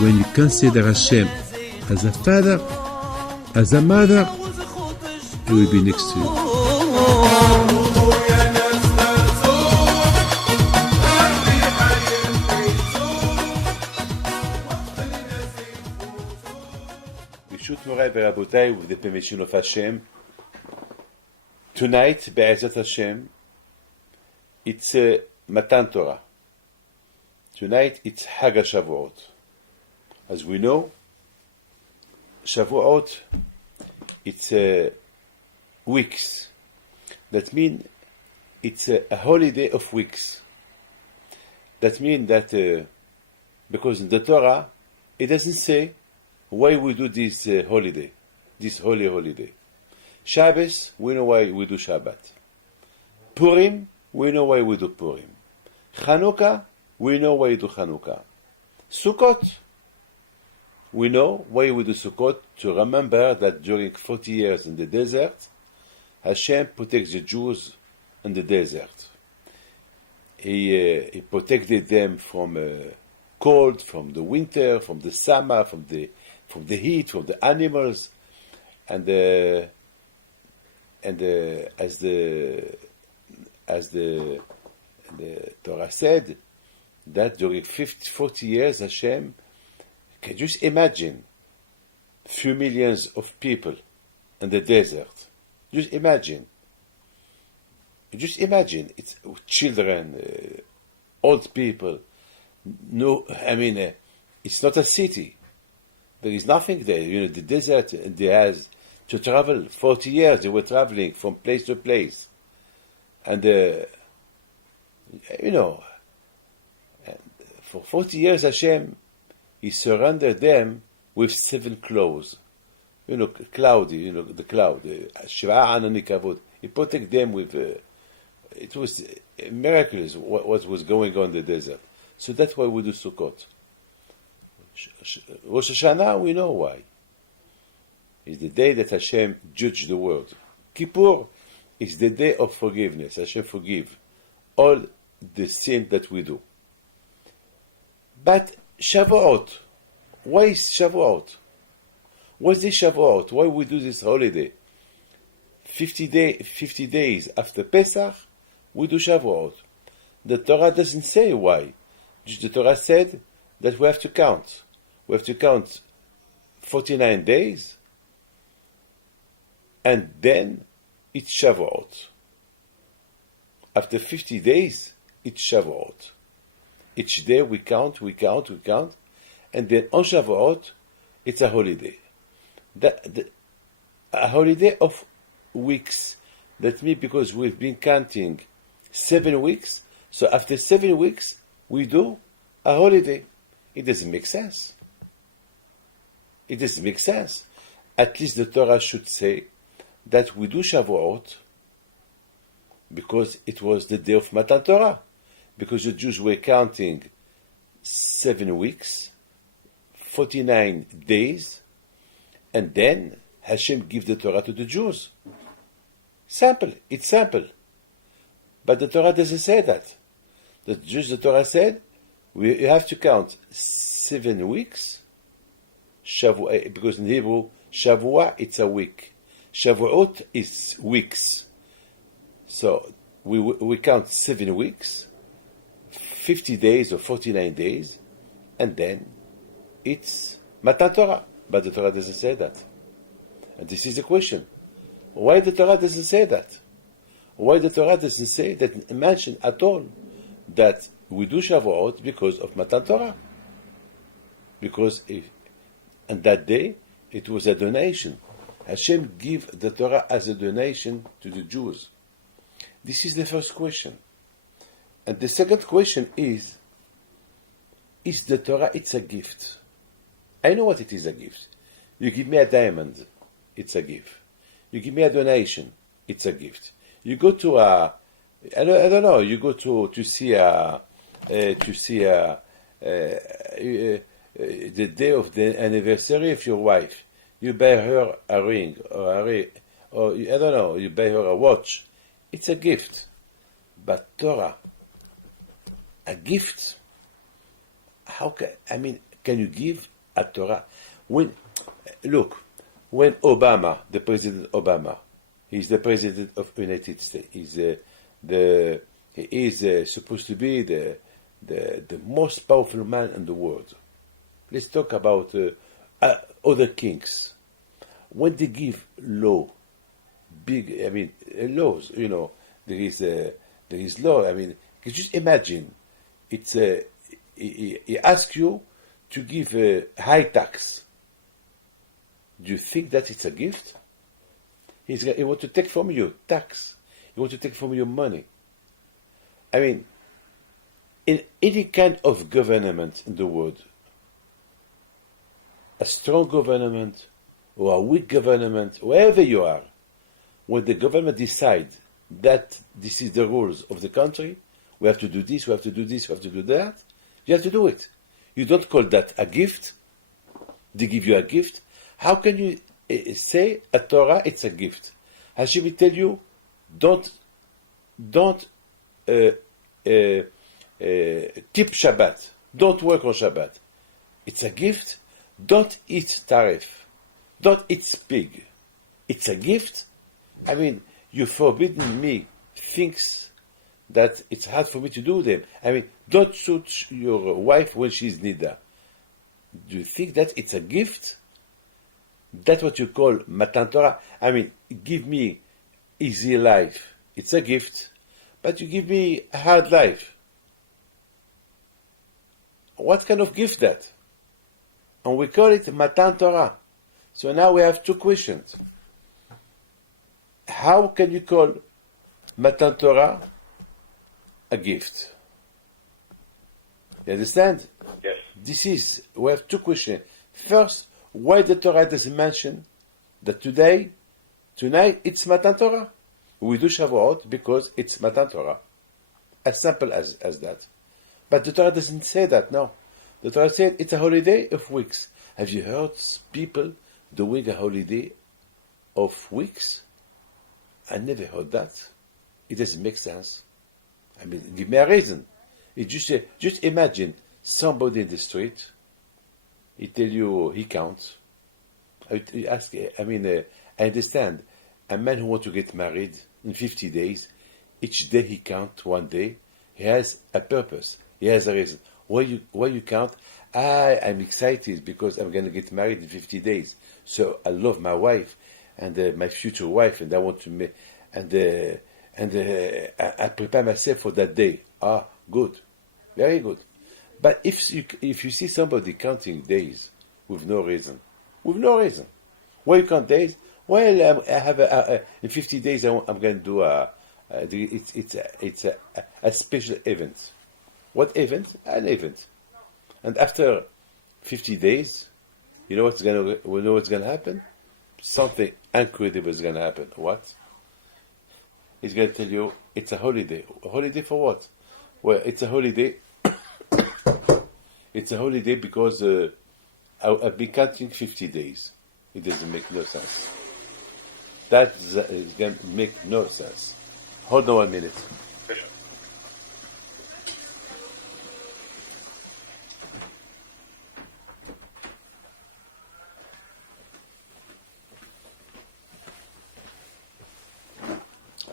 When you consider Hashem as a father, as a mother, He will be next to you. Morai Verabotai, with the permission of Hashem, tonight, Be'ezat Hashem, it's Matan Torah. Tonight, it's Hag Shavuot. As we know, Shavuot, it's weeks. That means it's a holiday of weeks. That means that because in the Torah, it doesn't say why we do this holiday, this holy holiday. Shabbos, we know why we do Shabbat. Purim, we know why we do Purim. Chanukah, we know why we do Chanukah. Sukkot, we know why we do Sukkot, to remember that during 40 years in the desert, Hashem protects the Jews in the desert. He protected them from cold, from the winter, from the summer, from the heat, from the animals, and as the Torah said, that during 40 years Hashem, can you just imagine few millions of people in the desert? Just imagine. It's children, old people. No, it's not a city. There is nothing there. The desert, they has to travel 40 years. They were traveling from place to place. And, for 40 years, Hashem, He surrendered them with 7 clouds. Cloudy, the cloud. He protected them with, it was miraculous what was going on in the desert. So that's why we do Sukkot. Rosh Hashanah, we know why. It's the day that Hashem judged the world. Kippur is the day of forgiveness. Hashem forgive all the sin that we do. But Shavuot, why is Shavuot? What's this Shavuot? Why we do this holiday? 50 days after Pesach, we do Shavuot. The Torah doesn't say why. The Torah said that we have to count. We have to count 49 days, and then it's Shavuot. After 50 days, it's Shavuot. Each day we count, and then on Shavuot, it's a holiday. A holiday of weeks. That means because we've been counting 7 weeks, so after 7 weeks, we do a holiday. It doesn't make sense. It doesn't make sense. At least the Torah should say that we do Shavuot because it was the day of Matan Torah. Because the Jews were counting 7 weeks, 49 days, and then Hashem gave the Torah to the Jews. Simple. It's simple. But the Torah doesn't say that. The Torah said, you have to count 7 weeks, Shavuot, because in Hebrew, Shavuot, it's a week. Shavuot is weeks. So we count 7 weeks, 50 days or 49 days, and then it's Matan Torah. But the Torah doesn't say that. And this is the question. Why the Torah doesn't say that? Why the Torah doesn't say that, mention at all that we do Shavuot because of Matan Torah? Because on that day, it was a donation. Hashem gave the Torah as a donation to the Jews. This is the first question. And the second question is the Torah, it's a gift? I know what it is, a gift. You give me a diamond, it's a gift. You give me a donation, it's a gift. You go to I don't know, you go to see the day of the anniversary of your wife. You buy her a ring, or I don't know, you buy her a watch. It's a gift. But Torah, a gift. Can you give a Torah? When Obama, the President Obama, he's the President of the United States. He is supposed to be the most powerful man in the world. Let's talk about other kings. When they give laws, there is law. Just imagine, he asks you to give a high tax. Do you think that it's a gift? He wants to take from you tax. He wants to take from you money. In any kind of government in the world, a strong government or a weak government, wherever you are, when the government decides that this is the rules of the country, we have to do this, we have to do this, we have to do that, you have to do it. You don't call that a gift. They give you a gift. How can you say a Torah, it's a gift? Hashem will tell you, don't keep Shabbat. Don't work on Shabbat. It's a gift. Don't eat tarif. Don't eat pig. It's a gift. You forbidden me things that it's hard for me to do them. Don't shoot your wife when she's nida. Do you think that it's a gift? That's what you call Matan Torah. Give me easy life. It's a gift. But you give me a hard life. What kind of gift that? And we call it Matan Torah. So now we have two questions. How can you call Matan Torah a gift? You understand? Yes. We have two questions. First, why the Torah doesn't mention that tonight, it's Matan Torah? We do Shavuot because it's Matan Torah. As simple as that. But the Torah doesn't say that, no. The Torah said it's a holiday of weeks. Have you heard people doing a holiday of weeks? I never heard that. It doesn't make sense. Give me a reason. Just imagine somebody in the street, he tell you he counts. I understand. A man who wants to get married in 50 days, each day he counts one day. He has a purpose. He has a reason. Why you count? I'm excited because I'm going to get married in 50 days. So I love my wife and my future wife, and I want to make, I prepare myself for that day. Good, very good. But if you see somebody counting days with no reason, why you count days? Well, I have in 50 days I'm going to do it's a special event. What event? An event. And after 50 days, you know what's going to happen? Something incredible is going to happen. What? He's going to tell you it's a holiday. A holiday for what? Well, it's a holiday. It's a holiday because I've been counting 50 days. It doesn't make no sense. That is going to make no sense. Hold on 1 minute.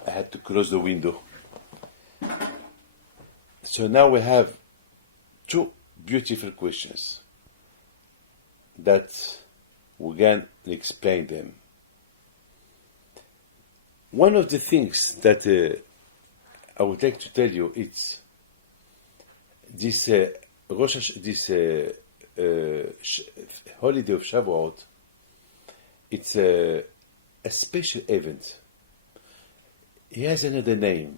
I had to close the window. So now we have two beautiful questions that we can explain them. One of the things that I would like to tell you, it's this holiday of Shavuot. It's a special event. He has another name,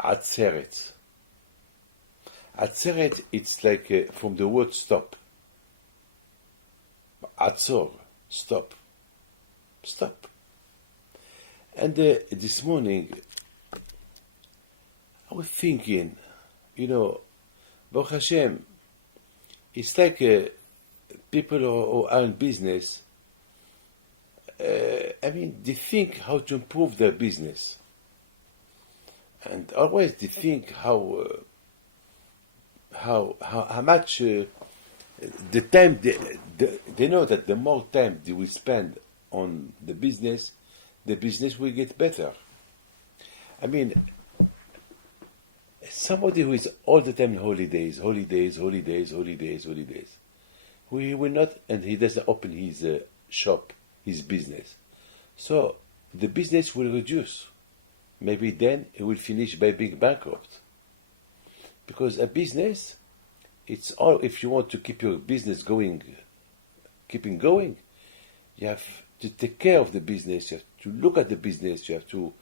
Atzeret. Atzeret, it's like from the word stop. Atzor, stop. And this morning, I was thinking, Baruch Hashem, it's like people who are in business, they think how to improve their business. And always they think how how much the time they know that the more time they will spend on the business will get better. I mean, somebody who is all the time in holidays, he will not, and he doesn't open his shop, his business. So the business will reduce. Maybe then it will finish by being bankrupt. Because a business, it's all, if you want to keep your business keeping going, you have to take care of the business, you have to look at the business, you have to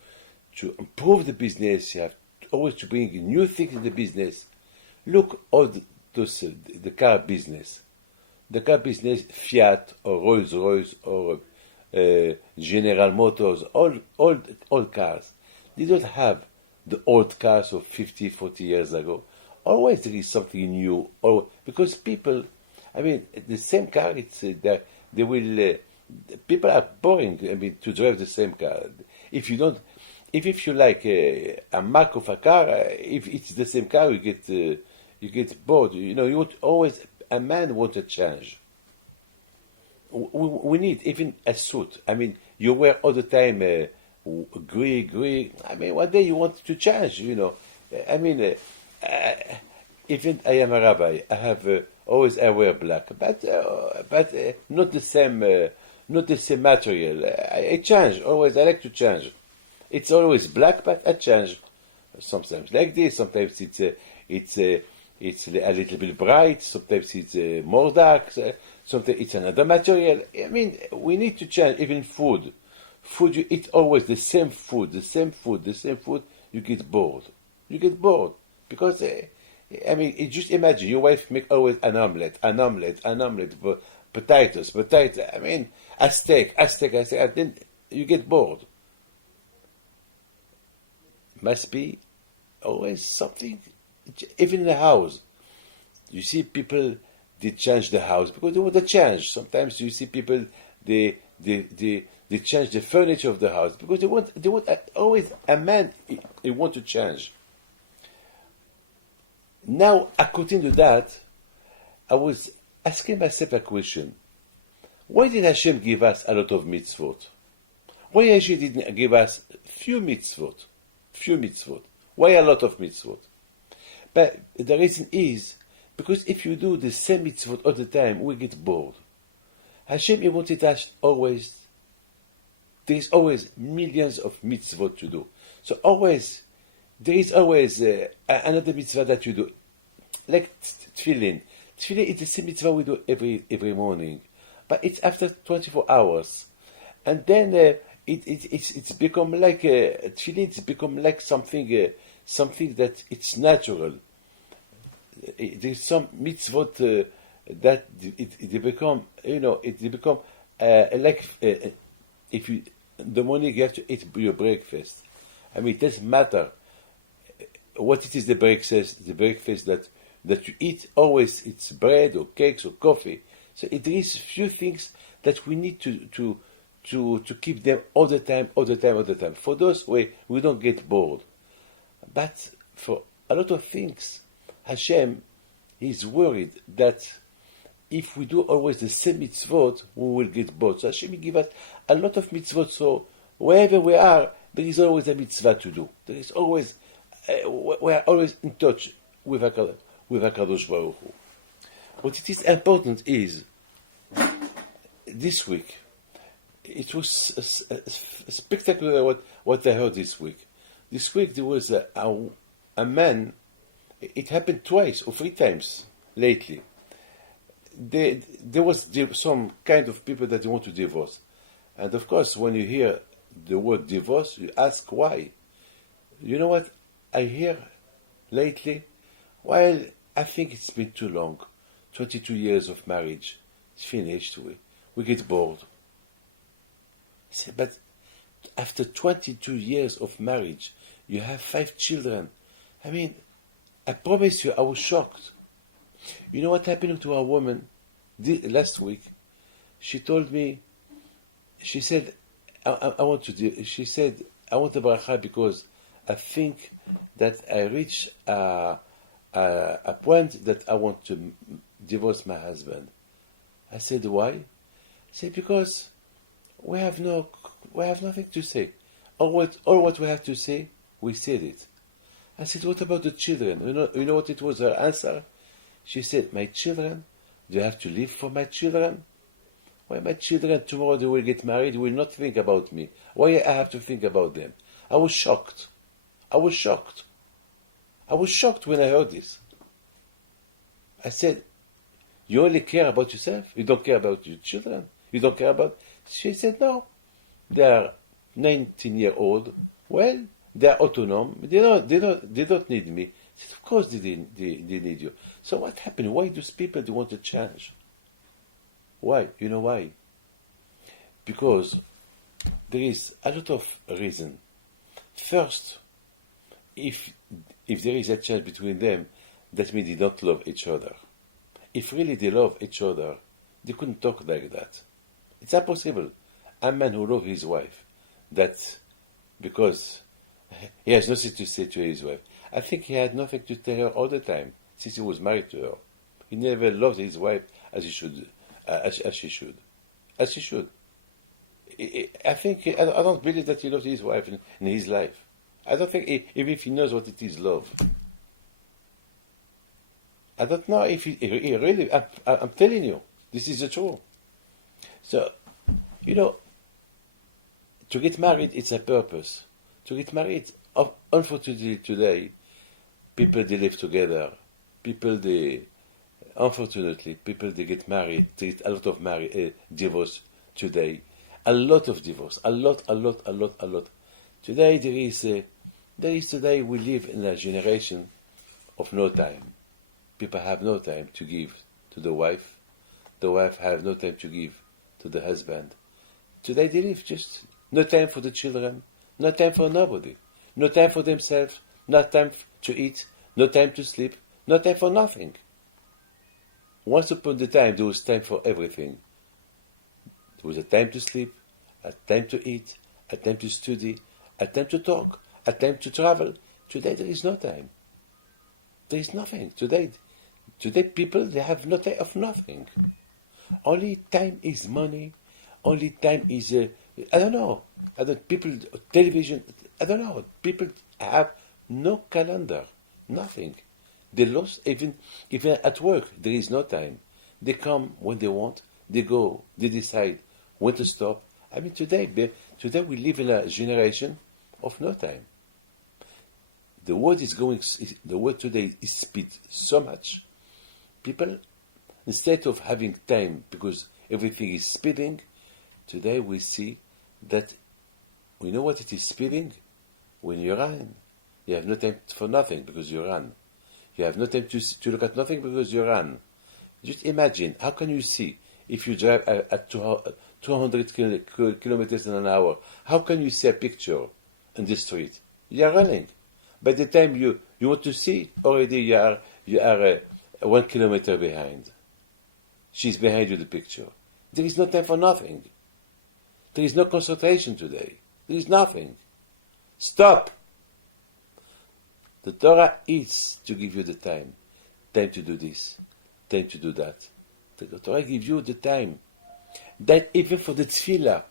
improve the business, you have always to bring new things in the business. Look the car business. The car business, Fiat or Rolls-Royce or General Motors, all cars. They don't have the old cars of 50, 40 years ago. Always there is something new. Because people, I mean, the same car, it's they will. People are boring. I mean, to drive the same car. If you don't, if you like a mark of a car, if it's the same car, you get bored. You know, you want always. A man wants a change. We need even a suit. I mean, you wear all the time gray. I mean, one day you want to change. You know, I mean, even I am a rabbi. I have always I wear black, but not the same material. I change always. I like to change. It's always black, but I change. Sometimes like this. Sometimes it's a little bit bright. Sometimes it's more dark. Sometimes it's another material. I mean, we need to change. Even food. Food, you eat always the same food. You get bored. Because, I mean, just imagine your wife make always an omelette, potatoes. I mean, a steak. And then you get bored. Must be always something. Even in the house, you see people, they change the house because they want to change. Sometimes you see people, they change the furniture of the house because they want always a man, he want to change. Now, according to that, I was asking myself a question. Why did Hashem give us a lot of mitzvot? Why Hashem didn't give us few mitzvot? Why a lot of mitzvot? But the reason is, because if you do the same mitzvot all the time, we get bored. Hashem, He wanted us always, there is always millions of mitzvot to do. So there is always another mitzvah that you do. Like tefillin. Tefillin is the same mitzvah we do every morning. But it's after 24 hours. And then it's become like, tefillin, it's become like something that it's natural. There's some mitzvot that they become, like if you in the morning you have to eat your breakfast. I mean, it doesn't matter what it is the breakfast that you eat. Always it's bread or cakes or coffee. So there is few things that we need to keep them all the time. For those way we don't get bored. But for a lot of things, Hashem is worried that if we do always the same mitzvot, we will get bored. So Hashem will give us a lot of mitzvot. So wherever we are, there is always a mitzvah to do. There is always, we are always in touch with HaKadosh Baruch Hu. What it is important is, this week, it was spectacular what I heard this week. This week there was a man, it happened twice or three times lately. There was some kind of people that want to divorce. And of course, when you hear the word divorce, you ask why. You know what I hear lately? Well, I think it's been too long. 22 years of marriage. It's finished. We get bored. I say, but after 22 years of marriage, you have 5 children. I mean, I promise you, I was shocked. You know what happened to a woman last week? She told me, she said, I want a bracha because I think that I reached a a point that I want to divorce my husband. I said, why? I said, because we have nothing to say. All what we have to say, we said it. I said, what about the children? You know what it was, her answer? She said, my children, do I have to live for my children? Why my children, tomorrow they will get married, will not think about me. Why I have to think about them? I was shocked. I was shocked when I heard this. I said, you only care about yourself? You don't care about your children? You don't care about... She said, no. They are 19-year-old. Well, they are autonomous. They don't need me. I said, of course they need you. So what happened? Why those people want to change? Why? You know why? Because there is a lot of reason. First, if there is a change between them, that means they don't love each other. If really they love each other, they couldn't talk like that. It's impossible. A man who loves his wife, that because he has nothing to say to his wife. I think he had nothing to tell her all the time since he was married to her. He never loved his wife as he should, as she should. I think I don't believe that he loved his wife in his life. I don't think even if he knows what it is, love. I don't know if he really. I'm telling you, this is the truth. So, to get married, it's a purpose. To get married, unfortunately today, people they live together. Unfortunately, people they get married. There is a lot of divorce today. A lot of divorce. A lot. Today today we live in a generation of no time. People have no time to give to the wife. The wife have no time to give to the husband. Today they live just no time for the children, no time for nobody, no time for themselves, no time to eat, no time to sleep, no time for nothing. Once upon a time there was time for everything. There was a time to sleep, a time to eat, a time to study, a time to talk, a time to travel. Today there is no time. There is nothing. Today people, they have no time of nothing. Only time is money. Only time is, I don't know. People, television, I don't know. People have no calendar. Nothing. They lost, even at work, there is no time. They come when they want. They go. They decide when to stop. I mean, today we live in a generation of no time. The world today is speed so much. People, instead of having time because everything is speeding, today we see that we know what it is speeding. When you run, you have no time for nothing because you run. You have no time to look at nothing because you run. Just imagine, how can you see if you drive at 200 kilometers an hour? How can you see a picture in the street? You are running. By the time you want to see, already you are 1 kilometer behind. She's behind you, the picture. There is no time for nothing. There is no concentration today. There is nothing. Stop. The Torah is to give you the time. Time to do this. Time to do that. The Torah gives you the time. That even for the tefillah,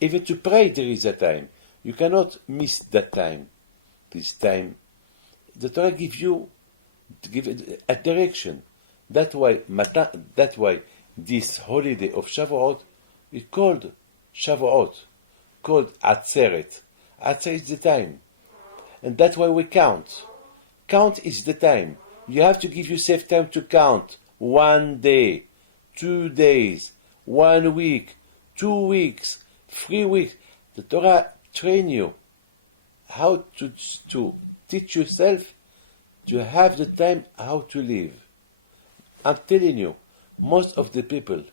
even to pray there is a time. You cannot miss that time. This time. The Torah gives you a direction. That's why this holiday of Shavuot is called Shavuot, called Atzeret. Atzeret is the time. And that's why we count. Count is the time. You have to give yourself time to count. 1 day, 2 days, 1 week, 2 weeks, 3 weeks. The Torah train you how to teach yourself to have the time how to live. I'm telling you, most of the people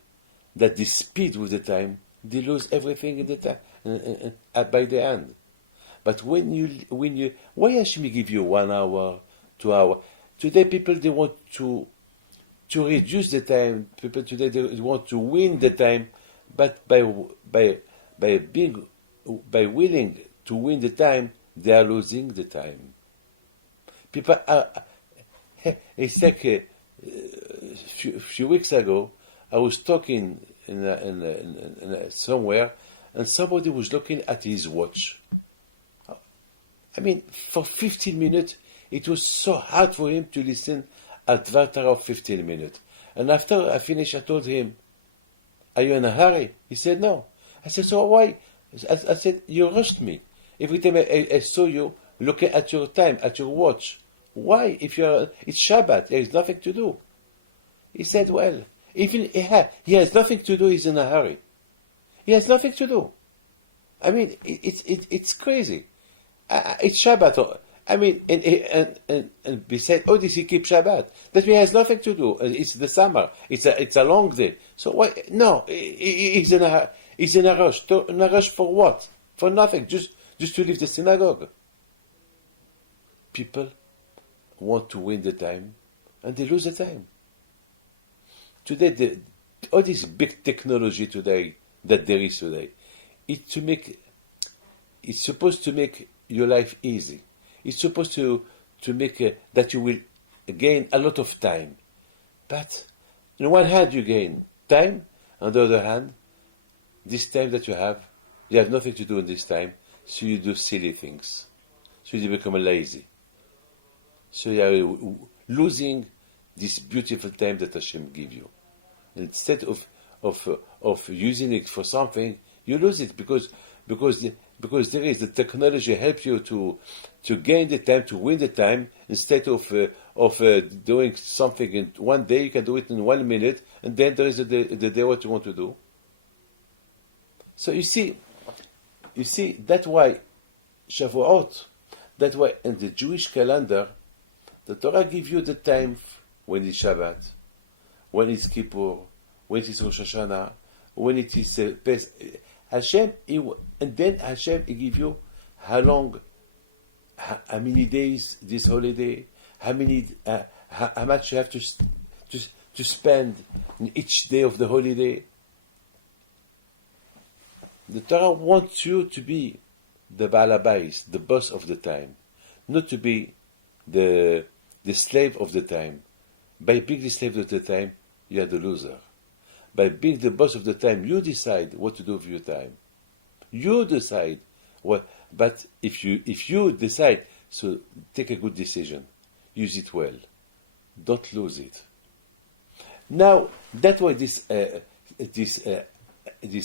that they speed with the time, they lose everything in the time by the end. But when you, why Hashem give you 1 hour, 2 hours? Today people they want to reduce the time. People today they want to win the time, but by willing to win the time, they are losing the time. People are it's like few weeks ago, I was talking somewhere, and somebody was looking at his watch. I mean, for 15 minutes, it was so hard for him to listen at that of 15 minutes. And after I finished, I told him, "Are you in a hurry?" He said, "No." I said, "So why?" I said, "You rushed me. Every time I saw you looking at your time, at your watch. Why? It's Shabbat, there is nothing to do." He said, "Well, even he has nothing to do, he's in a hurry. He has nothing to do." I mean, it's crazy. It's Shabbat. I mean, and besides, does he keep Shabbat? That means he has nothing to do. It's the summer. It's a long day. So why? No, he's in a rush. In a rush for what? For nothing. Just to leave the synagogue. People want to win the time, and they lose the time. Today, all this big technology today that there is today, it's supposed to make your life easy. It's supposed to make that you will gain a lot of time. But on one hand you gain time, on the other hand, this time that you have nothing to do in this time, so you do silly things. So you become lazy. So you are losing this beautiful time that Hashem gives you. Instead of using it for something, you lose it because there is the technology helps you to gain the time, to win the time. Instead of doing something in one day, you can do it in 1 minute, and then there is the day what you want to do. So you see that's why Shavuot, that's why in the Jewish calendar, the Torah gives you the time when it's Shabbat, when it's Kippur, when it is Rosh Hashanah, when it is Pesach. And then Hashem He give you how long, how many days this holiday, how much you have to spend in each day of the holiday. The Torah wants you to be the Baal Habayis, the boss of the time, not to be the slave of the time. By being the slave of the time, you are the loser. By being the boss of the time, you decide what to do with your time. You decide what. But if you decide, so take a good decision, use it well, don't lose it. Now that's why this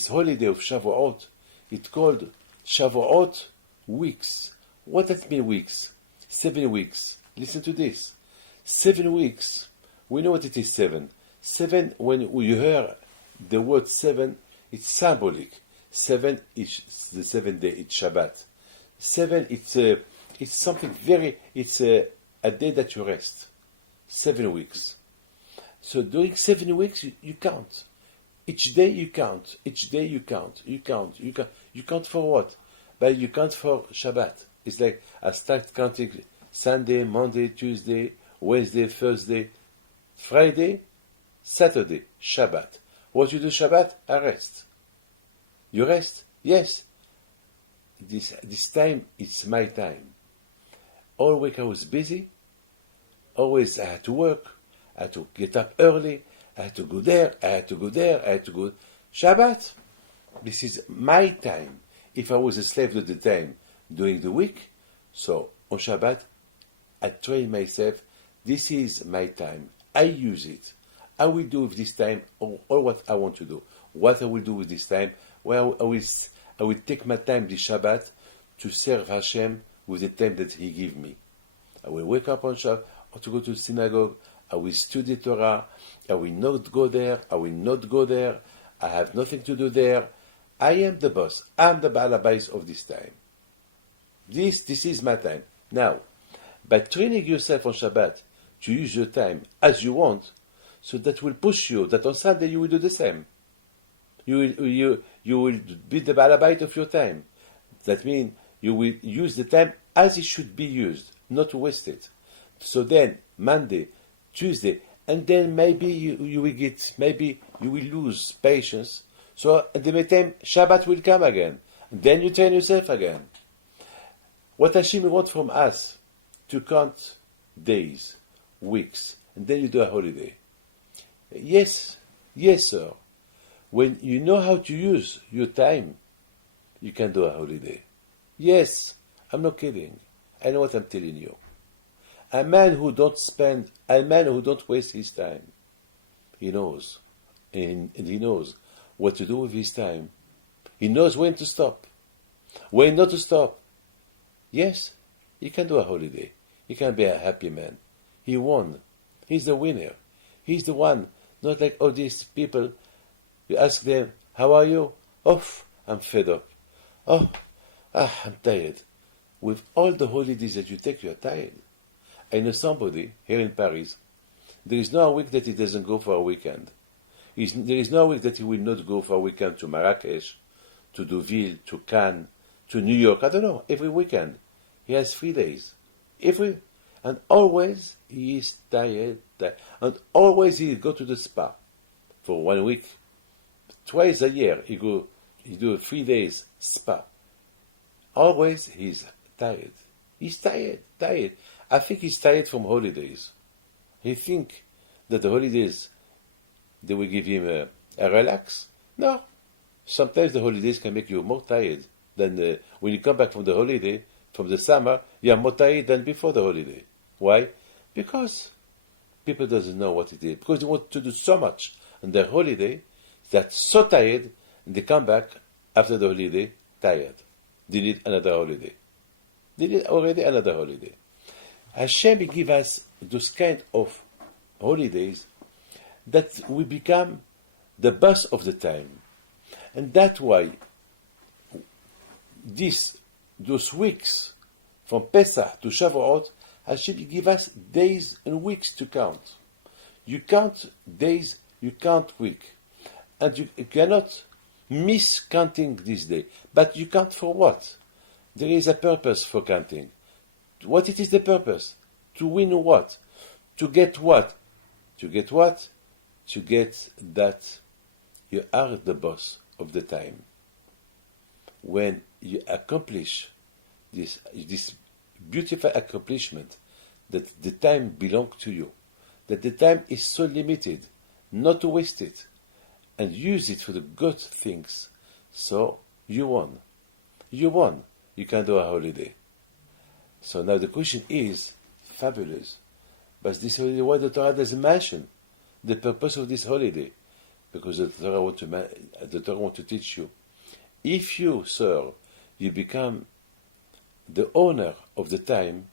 holiday of Shavuot, it's called Shavuot weeks. What does it mean weeks? 7 weeks. Listen to this. 7 weeks. We know what it is 7. 7, when you hear the word 7, it's symbolic. 7 is the 7th day, it's Shabbat. 7, it's something it's a day that you rest. 7 weeks. So during 7 weeks, you count. Each day you count. Each day you count. You count. You count for what? But you count for Shabbat. It's like I start counting Sunday, Monday, Tuesday, Wednesday, Thursday, Friday, Saturday, Shabbat. What you do Shabbat? I rest. You rest? Yes. This time, it's my time. All week I was busy. Always I had to work. I had to get up early. I had to go there. I had to go there. I had to go. Shabbat. This is my time. If I was a slave to the time during the week, so on Shabbat, I train myself. This is my time. I use it. I will do with this time all what I want to do. What I will do with this time, well, I will take my time this Shabbat to serve Hashem with the time that He give me. I will wake up on Shabbat to go to the synagogue. I will study Torah. I will not go there. I will not go there. I have nothing to do there. I am the boss. I'm the Baal Habayis of this time. This is my time. Now, by training yourself on Shabbat to use your time as you want, so that will push you that on Sunday you will do the same. You will be the Baal Habayis of your time. That means you will use the time as it should be used, not to waste it. So then Monday, Tuesday, and then maybe you will lose patience. So at the meantime, Shabbat will come again. And then you train yourself again. What Hashem wants from us, to count days. weeks, and then you do a holiday. Yes, yes, sir. When you know how to use your time, you can do a holiday. Yes, I'm not kidding. I know what I'm telling you. A man who don't waste his time, he knows. And he knows what to do with his time. He knows when to stop, when not to stop. Yes, he can do a holiday. He can be a happy man. He won. He's the winner. He's the one. Not like all these people. You ask them, how are you? Oh, I'm fed up. Oh, I'm tired. With all the holidays that you take, you're tired. I know somebody here in Paris. There is no week that he doesn't go for a weekend. There is no week that he will not go for a weekend to Marrakesh, to Deauville, to Cannes, to New York. I don't know. Every weekend. He has 3 days. And always he is tired. And always he go to the spa for 1 week. Twice a year he do 3 days spa. Always he's tired. He's tired. I think he's tired from holidays. He think that the holidays, they will give him a relax. No. Sometimes the holidays can make you more tired than when you come back from the holiday, from the summer, you are more tired than before the holiday. Why? Because people doesn't know what it is. Because they want to do so much on their holiday, they're so tired, and they come back after the holiday tired. They need another holiday. They need already another holiday. Hashem give us those kind of holidays that we become the boss of the time. And that's why those weeks from Pesach to Shavuot, Hashem give us days and weeks to count. You count days, you count week. And you cannot miss counting this day. But you count for what? There is a purpose for counting. What it is the purpose? To win what? To get what? To get what? To get that you are the boss of the time. When you accomplish this beautiful accomplishment, that the time belongs to you, that the time is so limited, not to waste it, and use it for the good things. So you won. You won. You can do a holiday. So now the question is, fabulous, but this holiday, why the Torah doesn't mention the purpose of this holiday? Because the Torah want to teach you. If you, sir, you become the owner of the time,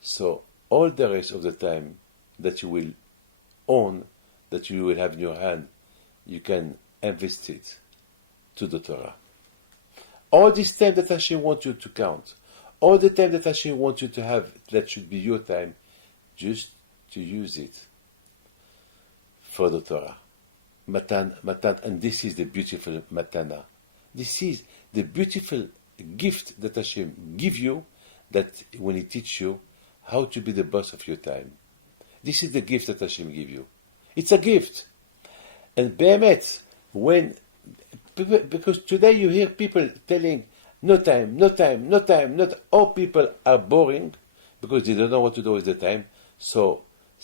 so all the rest of the time that you will own, that you will have in your hand, you can invest it to the Torah. All this time that Hashem wants you to count, all the time that Hashem wants you to have, that should be your time, just to use it for the Torah. Matan, and this is the beautiful matana. This is the beautiful gift that Hashem give you, that when He teach you how to be the boss of your time. This is the gift that Hashem give you. It's a gift. And Be'emet, because today you hear people telling, no time, all people are boring, because they don't know what to do with the time, so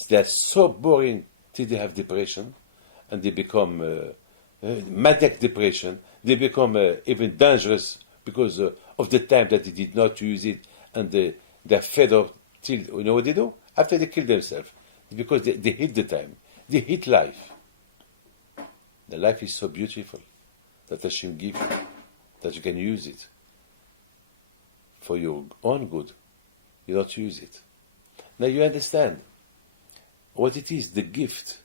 they are so boring till they have depression, and they become manic depression, they become even dangerous because of the time that they did not use it, and they're fed up till, you know what they do? After they kill themselves, because they hate the time, they hate life. The life is so beautiful that Hashem gives you, that you can use it for your own good. You don't use it. Now you understand what it is, the gift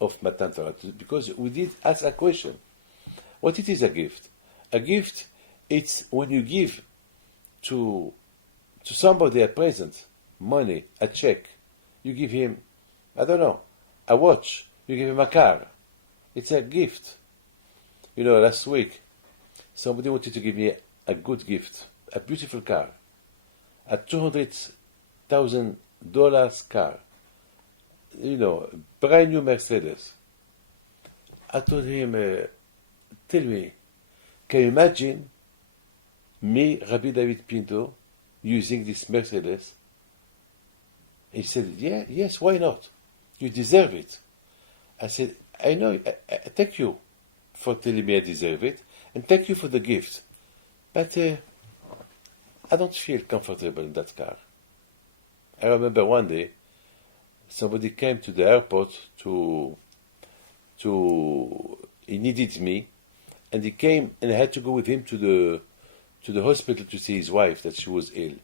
of Matan Torah. Because we did ask a question. What it is a gift? A gift, it's when you give to somebody a present, money, a check. You give him, I don't know, a watch. You give him a car. It's a gift. You know, last week, somebody wanted to give me a good gift, a beautiful car, a $200,000 car, you know, brand new Mercedes. I told him, tell me, can you imagine me, Rabbi David Pinto, using this Mercedes? He said, yes, why not? You deserve it. I said, I know, thank you for telling me I deserve it, and thank you for the gift. But I don't feel comfortable in that car. I remember one day, somebody came to the airport he needed me, and he came, and I had to go with him to the hospital to see his wife, that she was ill.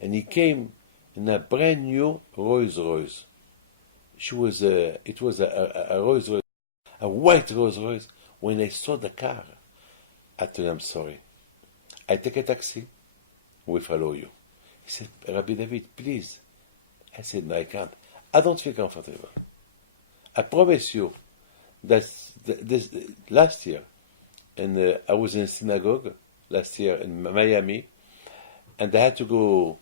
And he came in a brand new Rolls Royce. It was a Rolls Royce, a white Rolls Royce. When I saw the car, I told him, I'm sorry. I take a taxi, we follow you. He said, Rabbi David, please. I said, no, I can't. I don't feel comfortable. I promise you that this last year, and I was in a synagogue last year in Miami, and I had to go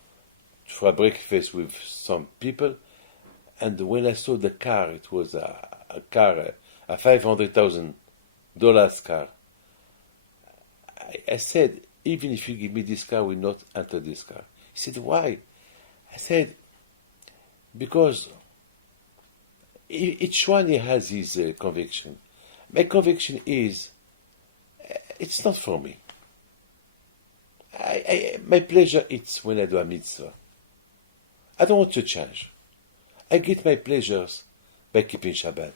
for a breakfast with some people, and when I saw the car, it was a car, a $500,000 car. I said, even if you give me this car, I will not enter this car. He said, why? I said, because each one has his conviction. My conviction is, it's not for me. My pleasure is when I do a mitzvah. I don't want to change. I get my pleasures by keeping Shabbat.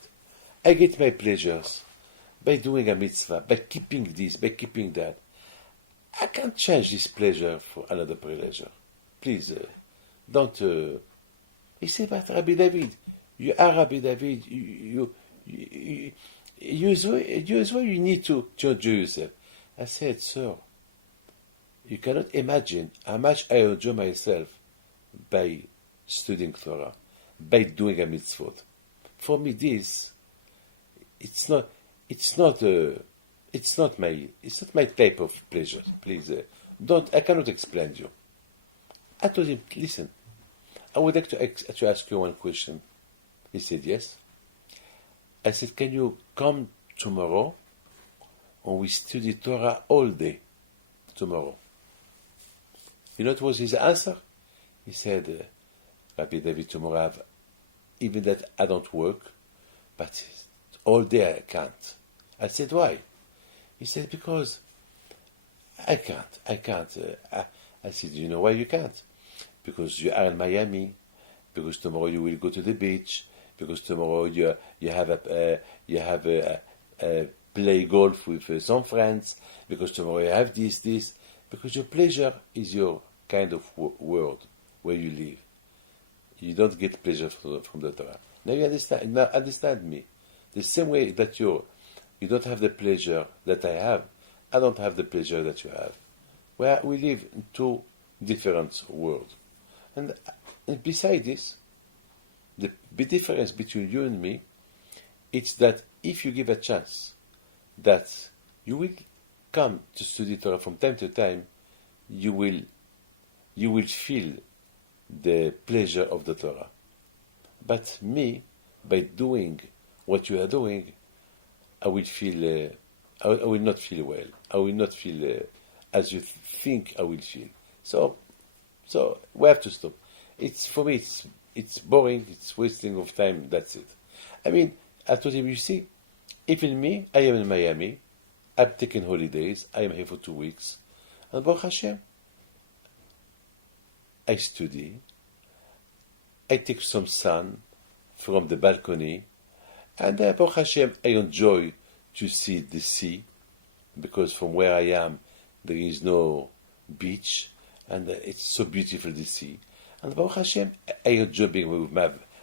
I get my pleasures by doing a mitzvah, by keeping this, by keeping that. I can't change this pleasure for another pleasure. Please, don't. He said, but Rabbi David, you are Rabbi David. You need to enjoy yourself. I said, sir, you cannot imagine how much I enjoy myself by studying Torah, by doing a mitzvot. For me, it's not my type of pleasure. Please, I cannot explain to you. I told him, listen, I would like to ask you one question. He said, yes. I said, can you come tomorrow and we study Torah all day tomorrow? You know what was his answer? He said, Rabbi David, tomorrow I have, even that I don't work, but all day I can't. I said, why? He said, because I can't. I said, you know why you can't? Because you are in Miami, because tomorrow you will go to the beach, because tomorrow you have a play golf with some friends, because tomorrow you have this, because your pleasure is your kind of world where you live. You don't get pleasure from the Torah. Now you understand. Now understand me. The same way that you don't have the pleasure that I have, I don't have the pleasure that you have. Where we live in two different worlds. And beside this, the big difference between you and me, it's that if you give a chance that you will come to study Torah from time to time, you will feel the pleasure of the Torah. But me, by doing what you are doing, I will feel. I will not feel well. I will not feel as you think I will feel. So we have to stop. For me, it's boring. It's wasting of time. That's it. I mean, I told him, you see, even me, I am in Miami. I'm taking holidays. I am here for 2 weeks, and Baruch Hashem, I study. I take some sun from the balcony, and Baruch Hashem, I enjoy to see the sea, because from where I am, there is no beach, and it's so beautiful, the sea. And Baruch Hashem, I enjoy being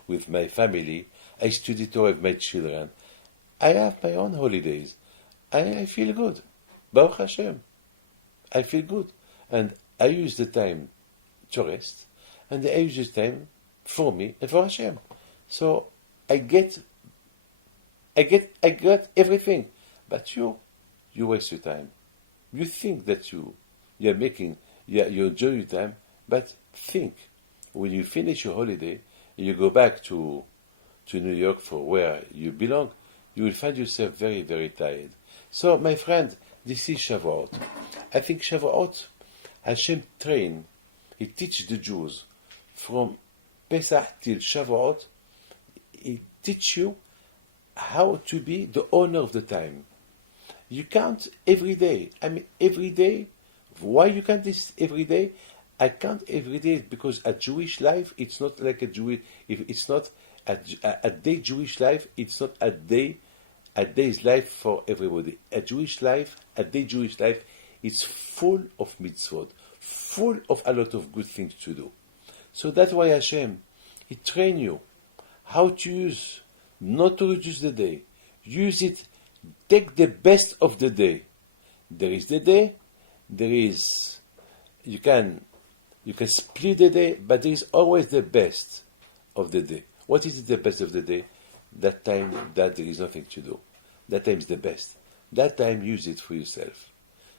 with my family. I study Torah with my children. I have my own holidays. I feel good. Baruch Hashem. I feel good. And I use the time to rest, and I use the time for me and for Hashem. So I got everything. But you waste your time. You think that you enjoy your time, but think, when you finish your holiday, and you go back to New York for where you belong, you will find yourself very, very tired. So, my friend, this is Shavuot. I think Shavuot, Hashem trained, He teaches the Jews from Pesach till Shavuot, it teach you how to be the owner of the time. You count every day. I mean, every day. Why you count this every day? I count every day because a Jewish life, it's not like a Jewish. If it's not a day Jewish life, it's not a day's life for everybody. A Jewish life, a day Jewish life, it's full of mitzvot, full of a lot of good things to do. So that's why Hashem, He train you how to use, not to reduce the day. Use it, take the best of the day. There is the day, you can split the day, but there is always the best of the day. What is the best of the day? That time that there is nothing to do. That time is the best. That time use it for yourself.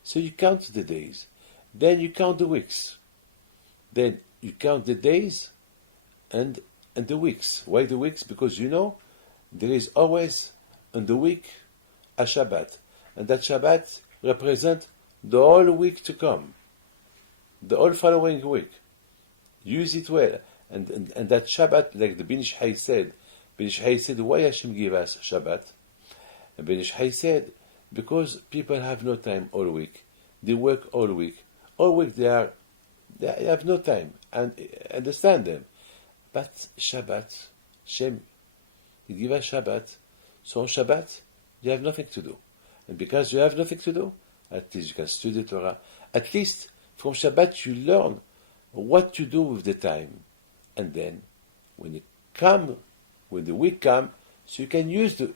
So you count the days. Then you count the weeks. Then you count the days and the weeks. Why the weeks? Because there is always in the week a Shabbat. And that Shabbat represents the whole week to come. The whole following week. Use it well. And that Shabbat, like the Ben Ish Hai said, why Hashem give us Shabbat? And Ben Ish Hai said, because people have no time all week. They work all week. All week they have no time. And understand them. But Shabbat, Hashem, He give us Shabbat. So on Shabbat, you have nothing to do. And because you have nothing to do, at least you can study Torah. At least from Shabbat you learn what to do with the time. And then when the week comes, so you can use the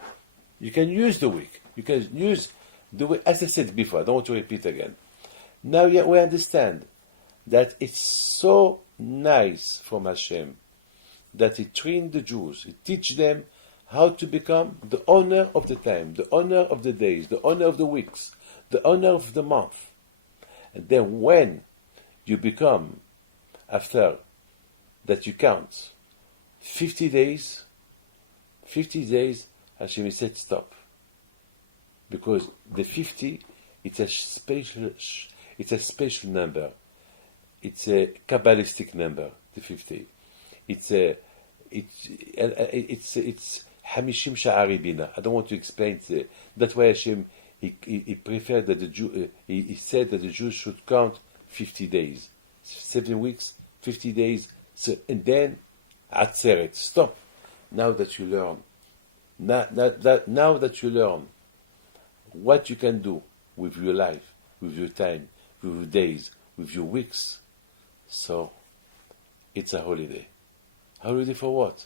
week. You can use the week, as I said before, I don't want to repeat again. Now we understand that it's so nice from Hashem that He trained the Jews, He teach them how to become the owner of the time, the owner of the days, the owner of the weeks, the owner of the month. And then when you become, after that you count 50 days, Hashem said stop. Because the 50, it's a special number. It's a Kabbalistic number, the 50. It's Hamishim Sha'ari Bina. I don't want to explain it. That's why Hashem, he preferred that he said that the Jews should count 50 days. 7 weeks, 50 days. So, and then, Atzeret, stop. Now that you learn, now that you learn what you can do with your life, with your time, with your days, with your weeks, so it's a holiday. Holiday for what?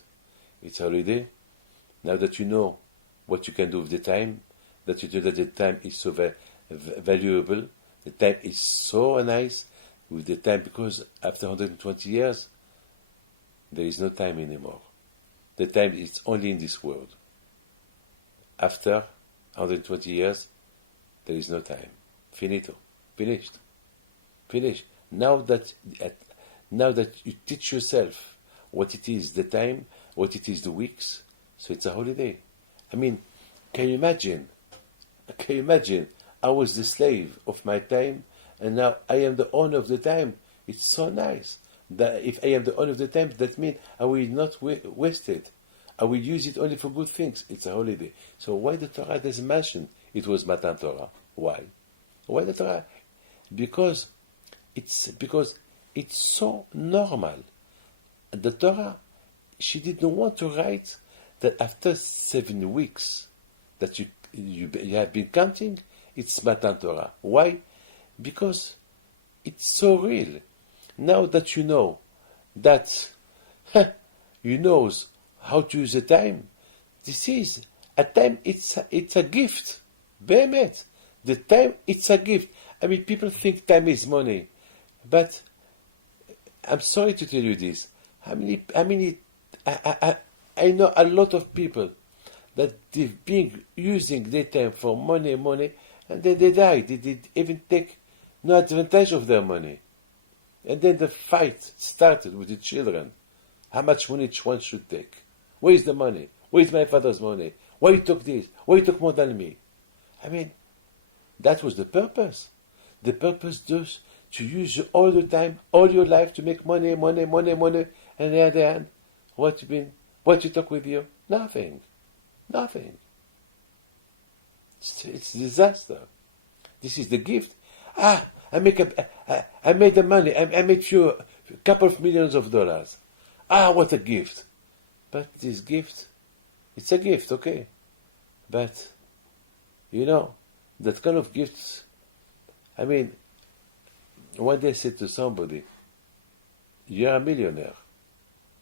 It's a holiday now that you know what you can do with the time, that you know that the time is so valuable, the time is so nice with the time, because after 120 years, there is no time anymore. The time is only in this world. After 120 years, there is no time. Finito. Finished. Now that you teach yourself what it is the time, what it is the weeks, so it's a holiday. I mean, can you imagine? I was the slave of my time, and now I am the owner of the time. It's so nice. That if I am the owner of the time, that means I will not waste it. I will use it only for good things. It's a holiday. So why the Torah doesn't mention it was Matan Torah? Why? Why the Torah? Because it's so normal. The Torah, she didn't want to write that after 7 weeks that you have been counting, it's Matan Torah. Why? Because it's so real. Now that you know that you knows how to use the time, this is a time. It's a gift. Behemet. The time, it's a gift. I mean, people think time is money, but I'm sorry to tell you this. I know a lot of people that they've been using their time for money, and then they died. They didn't even take no advantage of their money. And then the fight started with the children. How much money each one should take? Where is the money? Where is my father's money? Why you took this? Why you took more than me? I mean, that was the purpose. The purpose was to use all the time, all your life to make money, and at the end, What you talk with you? Nothing. Nothing. It's disaster. This is the gift. I made the money. I made a couple of millions of dollars. What a gift. But this gift, it's a gift, okay. But, that kind of gifts, one day I said to somebody, you're a millionaire.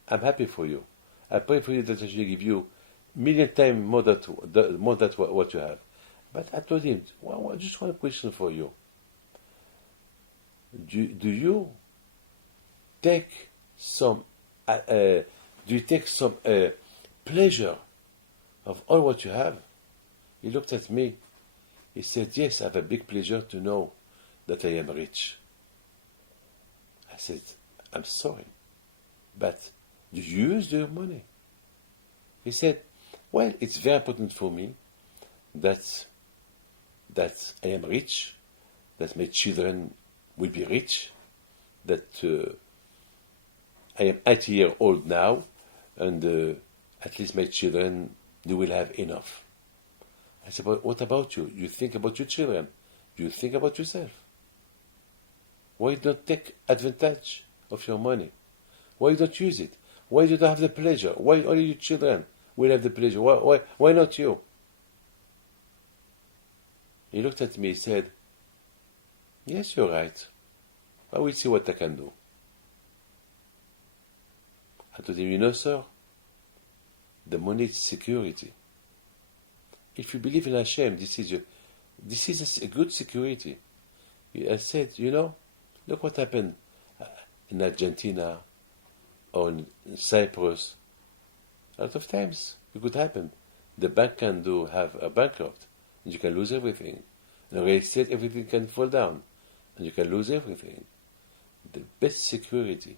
I'm happy for you. I pray for you that I should give you million times more than what you have. But I told him, just one question for you. Do you take some pleasure of all what you have? He looked at me. He said, yes, I have a big pleasure to know that I am rich. I said, I'm sorry, but do you use your money? He said, well, it's very important for me that I am rich, that my children will be rich, that I am 80 years old now, and at least my children, they will have enough. I said, but what about you? You think about your children. You think about yourself. Why don't take advantage of your money? Why don't use it? Why you don't have the pleasure? Why only your children will have the pleasure? Why not you? He looked at me, he said, yes, you're right. I will see what I can do. I told him, sir, the money is security. If you believe in Hashem, this is a good security. I said, look what happened in Argentina or in Cyprus. A lot of times it could happen. The bank can have a bankrupt, and you can lose everything. In real estate, everything can fall down, and you can lose everything. The best security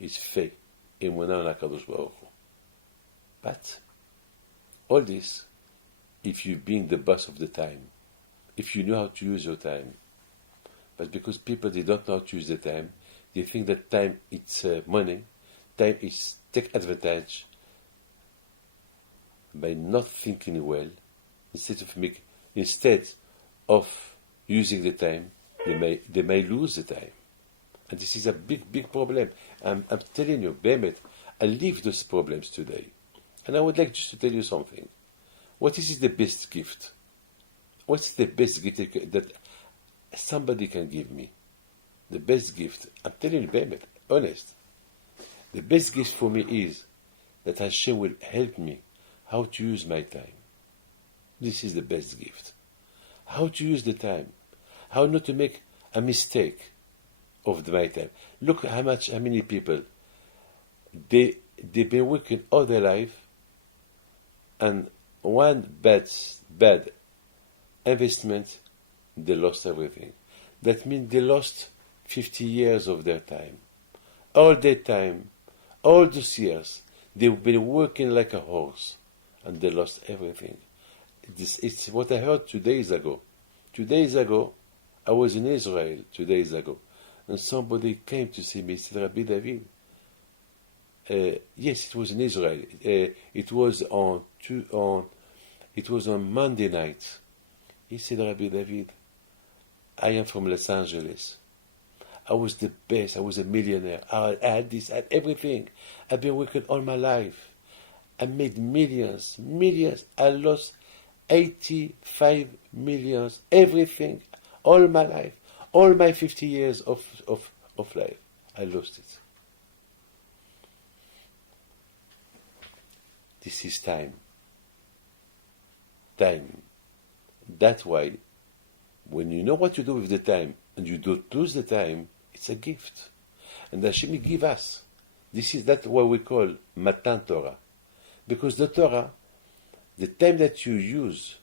is faith, emunah HaKadosh Baruch Hu. But all this, if you being the boss of the time, if you know how to use your time, but because people, they don't know how to use the time, they think that time it's money, time is take advantage. By not thinking well, instead of using the time, they may lose the time, and this is a big problem. I'm telling you, Behemet, I live those problems today, and I would like just to tell you something. What is the best gift? What's the best gift that somebody can give me? The best gift, I'm telling you, Behemet, honest. The best gift for me is that Hashem will help me how to use my time. This is the best gift. How to use the time. How not to make a mistake of my time. Look how many people, they've been working all their life, and one bad investment, they lost everything. That means they lost 50 years of their time. All their time, all those years, they've been working like a horse, and they lost everything. It's what I heard 2 days ago. 2 days ago, I was in Israel 2 days ago, and somebody came to see me. Said, Rabbi David, yes, it was in Israel. It was on Monday night. He said, Rabbi David, I am from Los Angeles. I was the best. I was a millionaire. I had this, I had everything. I've been working all my life. I made millions. I lost 85 millions, everything, all my life, all my 50 years of life. I lost it. This is time. Time. That's why when you know what to do with the time and you don't lose the time, it's a gift. And Hashem give us. That's what we call Matan Torah. Because the Torah, the time that you use,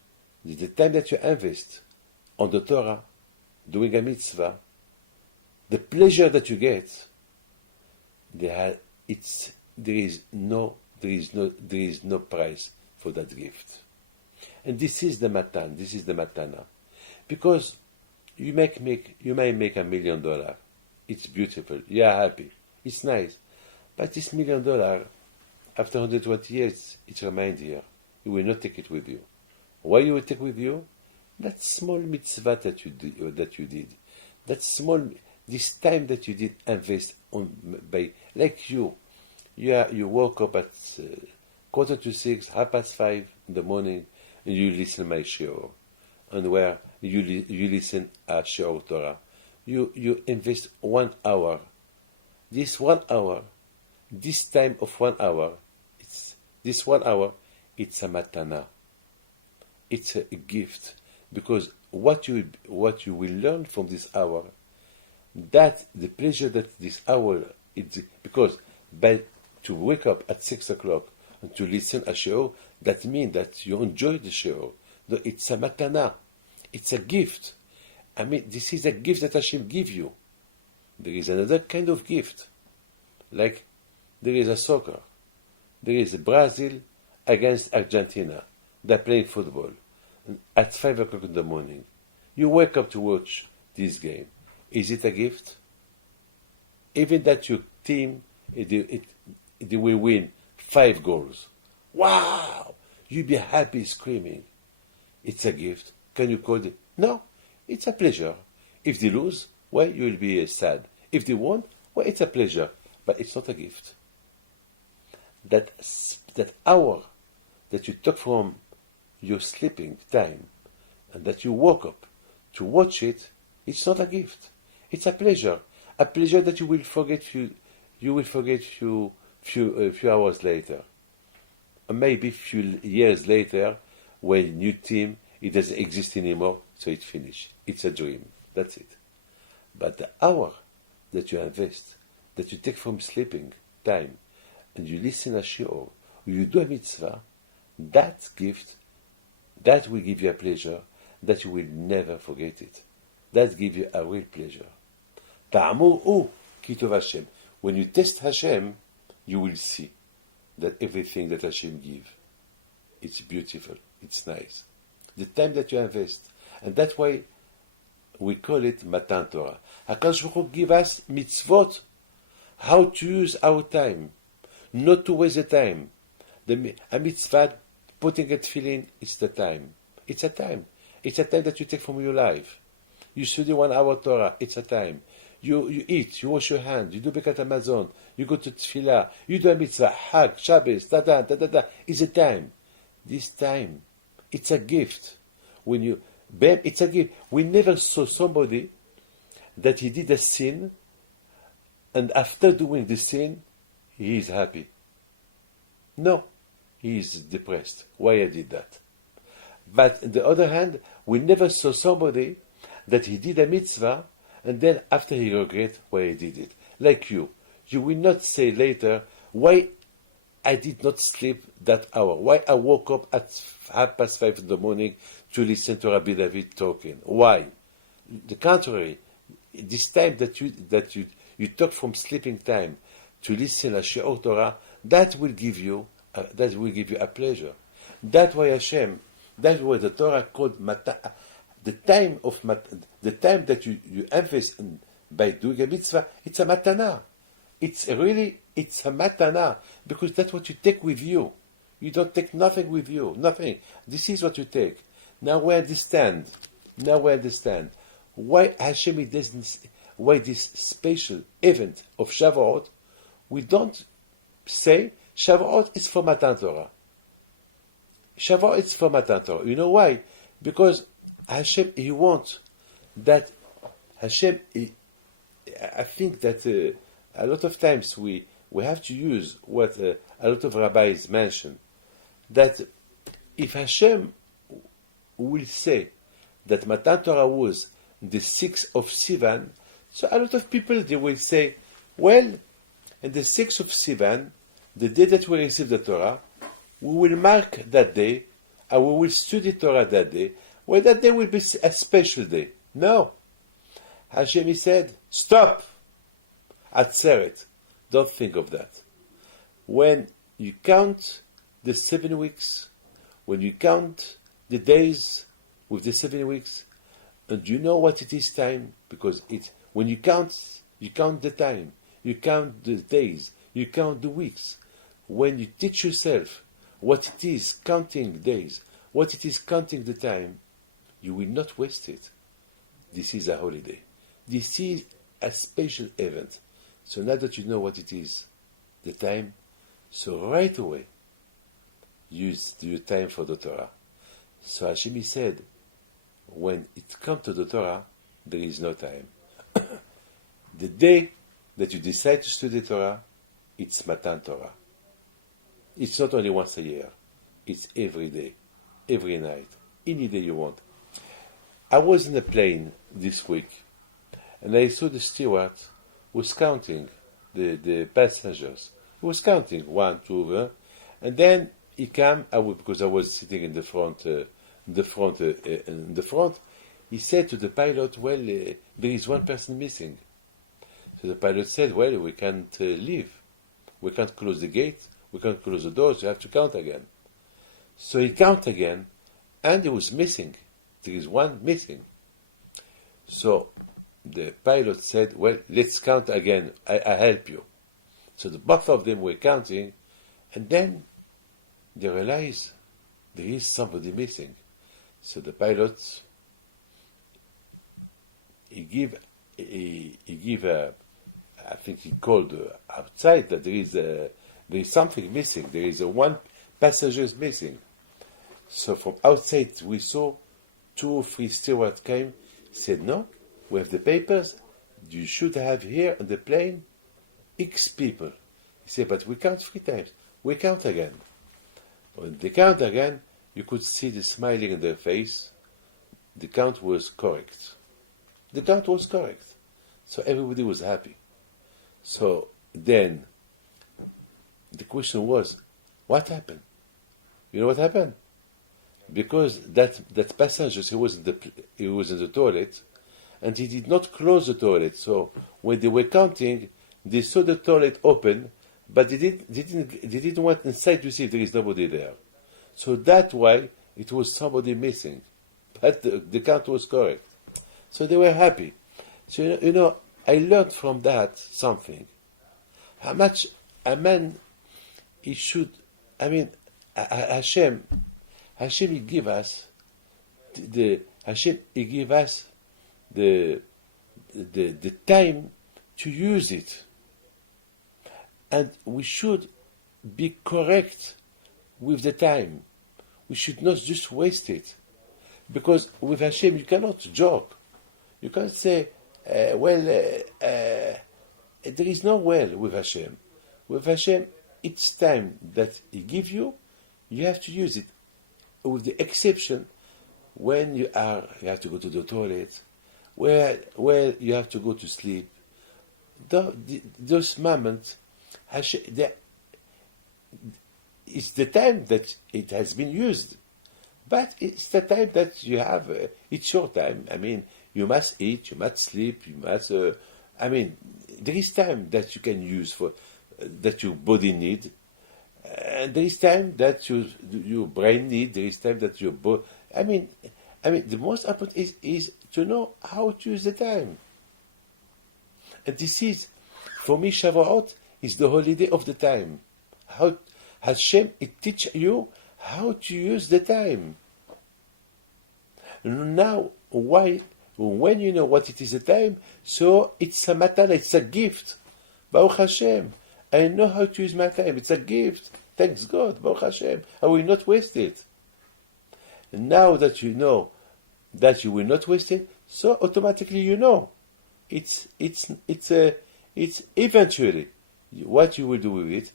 the time that you invest on the Torah, doing a mitzvah, the pleasure that you get, there is no price for that gift. And this is the matana. Because you may make $1 million. It's beautiful. You are happy. It's nice. But this $1 million, after 120 years, it remained here. You will not take it with you. Why you will take with you? That small mitzvah that you did, that small, this time that you did invest on by, like you woke up at 5:45, 5:30 in the morning, and you listen my shiur, and where you listen a shiur Torah, you invest 1 hour. This 1 hour, this time of 1 hour, it's a matana. It's a gift, because what you will learn from this hour, that the pleasure that this hour, because to wake up at 6 o'clock and to listen a show, that means that you enjoy the show. It's a matana. It's a gift. I mean, this is a gift that Hashem give you. There is another kind of gift. Like, there is a soccer. There is Brazil against Argentina. They're playing football. And at 5 o'clock in the morning. You wake up to watch this game. Is it a gift? Even that your team, they will win 5 goals. Wow! You'll be happy screaming. It's a gift. Can you call it? No. It's a pleasure. If they lose, well, you will be sad. If they won, well, it's a pleasure. But it's not a gift. That hour that you took from your sleeping time and that you woke up to watch it, it's not a gift. It's a pleasure. A pleasure that you will forget few hours later. Or maybe few years later, when new team, it doesn't exist anymore, so it's finished. It's a dream. That's it. But the hour that you invest, that you take from sleeping time, and you listen a shiur, or you do a mitzvah, that gift, that will give you a pleasure that you will never forget it. That gives you a real pleasure. Ta'amur hu ki tov Hashem. When you test Hashem, you will see that everything that Hashem gives, it's beautiful, it's nice. The time that you invest, and that's why we call it Matan Torah. HaKadosh Baruch Hu give us mitzvot, how to use our time, not to waste the time. A mitzvah, putting a tefillin, it's the time. It's a time. It's a time that you take from your life. You study 1 hour Torah, it's a time. You eat, you wash your hands, you do Birkat Hamazon, you go to tefillah, you do a mitzvah, Hag, Shabbos, it's a time. This time, it's a gift. It's a gift. We never saw somebody that he did a sin, and after doing the sin, he is happy. No, he is depressed. Why I did that? But on the other hand, we never saw somebody that he did a mitzvah, and then after he regret why he did it. Like you. You will not say later, why I did not sleep that hour. Why I woke up at 5:30 in the morning to listen to Rabbi David talking. Why? The contrary. This time that you took from sleeping time to listen to Shiur Torah, that will give you a pleasure. That's why Hashem, that's why the Torah called the time that you invest in by doing a mitzvah, it's a matana. It's a matana, because that's what you take with you. You don't take nothing with you, nothing. This is what you take. Now we understand why Hashem doesn't, why this special event of Shavuot, we don't say Shavuot is for Matan Torah. Shavuot is for Matan Torah. You know why? Because Hashem, He wants that Hashem, I think that a lot of times we have to use what a lot of rabbis mention, that if Hashem will say that Matan Torah was the 6th of Sivan, so a lot of people, they will say, well, in the 6th of Sivan, the day that we receive the Torah, we will mark that day, and we will study Torah that day. Well, that day will be a special day. No. Hashem, He said, stop. Atzeret. Don't think of that. When you count the 7 weeks, when you count the days with the 7 weeks, and you know what it is time, because when you count the time, you count the days, you count the weeks. when you teach yourself what it is counting days, what it is counting the time, you will not waste it. This is a holiday. This is a special event. So now that you know what it is, the time, so right away, use your time for the Torah. So Hashem said, when it comes to the Torah, there is no time. The day that you decide to study Torah, it's Matan Torah. It's not only once a year. It's every day, every night, any day you want. I was in a plane this week, and I saw the steward was counting the passengers. He was counting 1, 2, and then he came. Because I was sitting in the front. He said to the pilot, "Well, there is one person missing." So the pilot said, "Well, we can't leave. We can't close the gate. We can't close the doors. You have to count again." So he counted again, and he was missing. There is one missing. So the pilot said, "Well, let's count again. I help you." So the both of them were counting, and then they realized there is somebody missing. So the pilot, he give I think he called outside that there is something missing. There is one passenger missing. So from outside we saw 2 or 3 stewards came, said, "No, we have the papers. You should have here on the plane X people." He said, "But we count 3 times. We count again." When they count again, you could see the smiling in their face. The count was correct. The count was correct. So everybody was happy. So then the question was, what happened? You know what happened? Because that passenger, he was in the toilet, and he did not close the toilet. So when they were counting, they saw the toilet open, but they didn't want inside to see if there is nobody there. So that's why it was somebody missing. But the count was correct. So they were happy. So, I learned from that something. How much a man, he should, Hashem, he give us the time to use it. And we should be correct with the time. We should not just waste it. Because with Hashem, you cannot joke. You can't say, there is no well with Hashem. With Hashem, each time that He gives you, you have to use it. With the exception when you have to go to the toilet, where you have to go to sleep. Those moments, Hashem, it's the time that it has been used. But it's the time that you have, it's your time. You must eat, you must sleep, you must, there is time that you can use that your body need. And there is time that your brain need, there is time that your body, the most important is to know how to use the time. And this is, for me, Shavuot is the holiday of the time. How Hashem, it teach you how to use the time. Now, why? When you know what it is a time, so it's a matana, it's a gift. Baruch Hashem, I know how to use my time. It's a gift. Thanks God, Baruch Hashem. I will not waste it. Now that you know that you will not waste it, so automatically you know. It's eventually what you will do with it.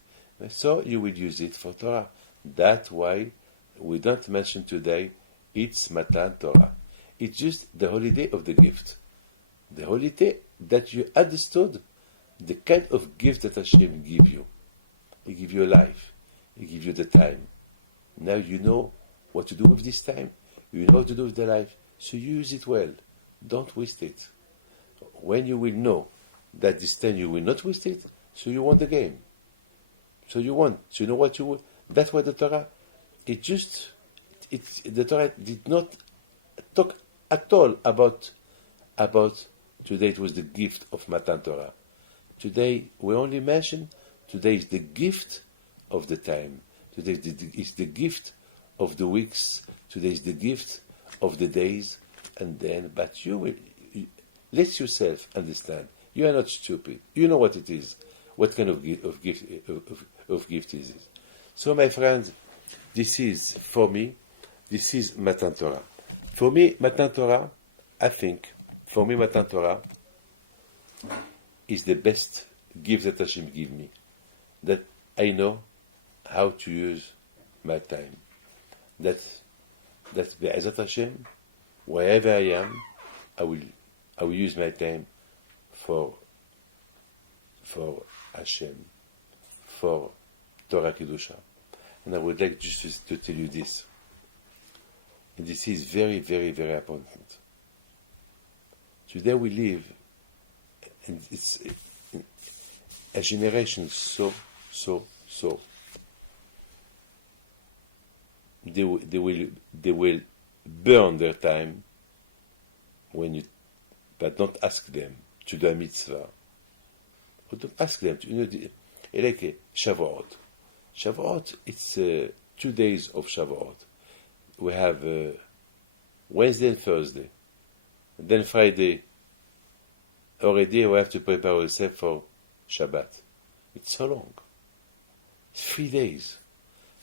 So you will use it for Torah. That's why we don't mention today it's Matan Torah. It's just the holiday of the gift. The holiday that you understood the kind of gift that Hashem give you. He give you a life. He give you the time. Now you know what to do with this time. You know what to do with the life. So use it well. Don't waste it. When you will know that this time you will not waste it, so you won the game. So you won. So you know what you will. That's why the Torah, the Torah did not talk at all about today. It was the gift of Matan Torah. Today we only mention today is the gift of the time. Today is the gift of the weeks. Today is the gift of the days. And then, but let yourself understand. You are not stupid. You know what it is. What kind of gift is it? So, my friends, this is, for me, this is Matan Torah. For me, Matan Torah, I think, for me, Matan Torah is the best gift that Hashem give me. That I know how to use my time. That Be'ezat Hashem, wherever I am, I will use my time for Hashem, for Torah Kedusha. And I would like just to tell you this. And this is very, very, very important. Today we live, and it's a generation so. They will burn their time but don't ask them to do a mitzvah. Or don't ask them to, like Shavuot. Shavuot, it's 2 days of Shavuot. We have Wednesday and Thursday. And then Friday, already we have to prepare ourselves for Shabbat. It's so long. It's 3 days.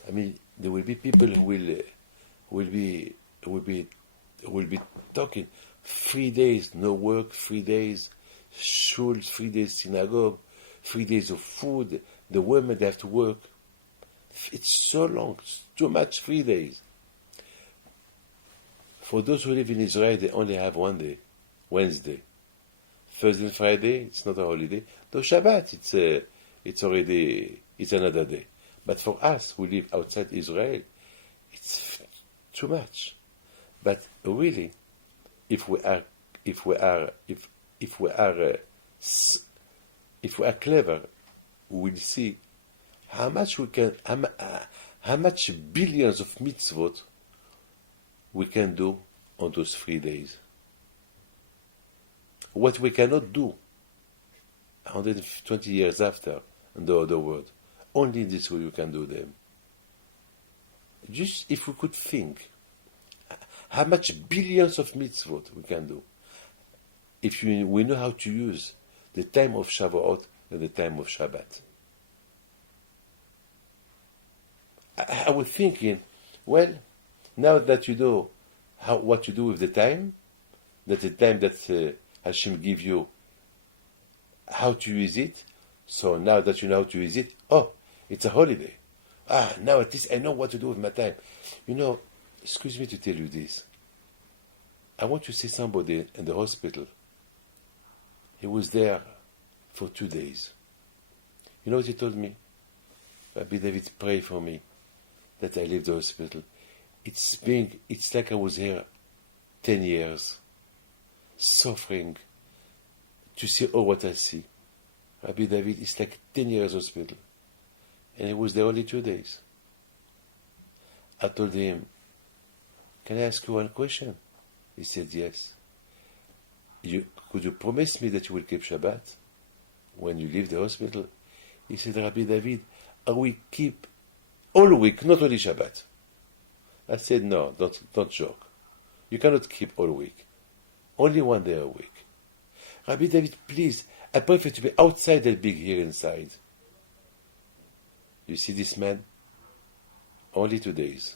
I mean, there will be people who will be talking 3 days, no work, 3 days, shul, 3 days synagogue, 3 days of food. The women, they have to work. It's so long, it's too much, 3 days. For those who live in Israel, they only have 1 day, Wednesday. Thursday and Friday, it's not a holiday. Though Shabbat, it's another day. But for us who live outside Israel, it's too much. But really, if we are clever, we will see how much billions of mitzvot we can do on those 3 days. What we cannot do 120 years after in the other world. Only in this way you can do them. Just if we could think how much billions of mitzvot we can do if we know how to use the time of Shavuot and the time of Shabbat. I was thinking, well, now that you know what to do with the time that Hashem give you, how to use it, so now that you know how to use it, it's a holiday. Now at least I know what to do with my time. Excuse me to tell you this. I want to see somebody in the hospital. He was there for 2 days. You know what he told me? Rabbi David, pray for me that I leave the hospital. It's like I was here 10 years, suffering to see all what I see. Rabbi David, it's like 10 years hospital. And he was there only 2 days. I told him, can I ask you one question? He said, yes. Could you promise me that you will keep Shabbat when you leave the hospital? He said, Rabbi David, I will keep all week, not only Shabbat. I said, no, don't joke. You cannot keep all week. Only 1 day a week. Rabbi David, please, I prefer to be outside than being here inside. You see this man? Only 2 days.